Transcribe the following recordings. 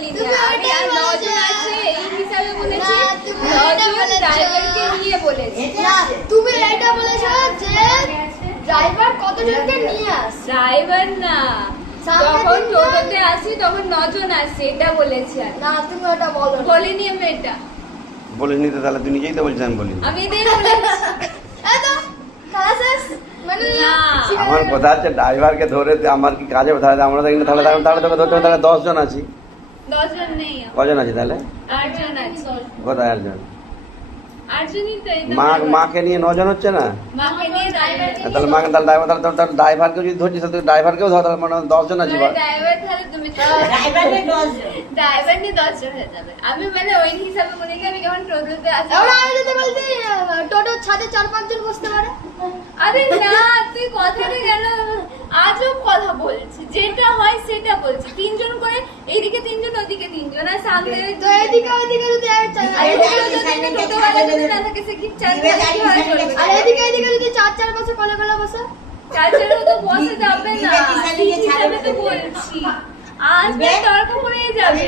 বলিনি, আমি আর 9 জন আছে এই হিসাবে বলেছি, 9 জন ড্রাইভারকে নিয়ে বলেছি। না, তুমি এটা বলেছো যে ড্রাইভার কতজনকে নিয়ে আসে। ড্রাইভার না, যখন টোটোতে আসি তখন 9 জন আসে, এটা বলেছি। না, তুমি ওটা বলো না। বলিনি আমি এটা। বলিনি তো, তাহলে তুই নিজেই তো বলছিস আমি বলিনি। আমি এটাই বলেছি। এতো ক্লাসেস মানে না। আমার কথা হচ্ছে ড্রাইভারকে ধরে আমার কি কাজে তাহলে আমরা দেখি না, তাহলে তাহলে তোকে ধরতে হবে, তাহলে 10 জন আছি। 10 জন নেই, কজন আছি তাহলে? 8 জন আছে। কোথায় 8 জন? 8 জনই তো, এই তো মাকে নিয়ে 9 জন হচ্ছে না? মাকে নিয়ে ড্রাইভার। তাহলে মাকে তাহলে ড্রাইভারকে যদি ধরছিস তাহলে ড্রাইভারকেও ধর, তাহলে মানে 10 জন আছি। ড্রাইভার তাহলে তুমি ড্রাইভার নিয়ে 10 জন হয়ে যাবে। আমি মানে ওই হিসাবে মনে করি, আমি যখন টোটোতে আসি। এবার আমি যদি বলতে টোটোর ছাদে 4-5 জন বসতে পারে। আরে না, তুই কথাটা কেন আজব কথা বলছিস? যেটা হয় সেটা বলছি। 3 জন করে, এইদিকে 3 জন, ওইদিকে 3 জন, আর সামনে তো এদিকে ওইদিকে যদি টোটোওয়ালা যদি না থাকে, সে কি 4 চলবে? আর এদিকে যদি 4 বসে কোলে কোলে বসে। 4 জনও তো বসে যাবে না, ঠিক হিসাবে তো বলছি। আসবে তর্ক পড়ে যাবে।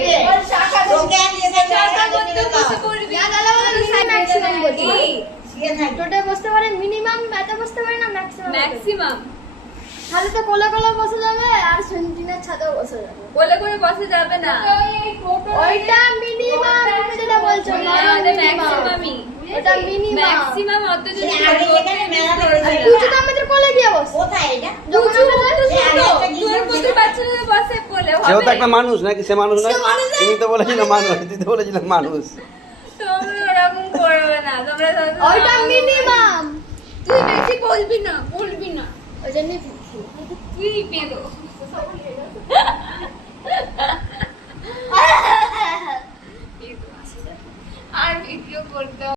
টাকা বলতে বসে পড়বি। না, তাহলে বলো maximum বলছি। কি? টোটোয় বসতে পারে মিনিমাম, এত বসতে পারে না ম্যাক্সিমাম। ম্যাক্সিমাম তাহলে তো কোলে কোলে বসে যাবে আর সেন্টিনের ছাদেও বসে যাবে। বলে করে বসে যাবে না। ওইটা মিনিমাম, তুমি যেটা বলছো না, ওটা ম্যাক্সিমামই। ওটা মিনিমাম। ম্যাক্সিমাম অত যদি পুজো তো আমাদের কোলে গিয়ে বসে। যখন বসে বলে সেও তো একটা মানুষ নাকি? সে মানুষ না? তুমি তো বলেছিলে মানুষ, তুই তো বলেছিলে মানুষ। তোমরা ওরকম করবে না, তোমরা ওইটা মিনিমাম। তুই বেশি বলবি না। ওই জন্যই তুই পেলো আর ভিডিও করতে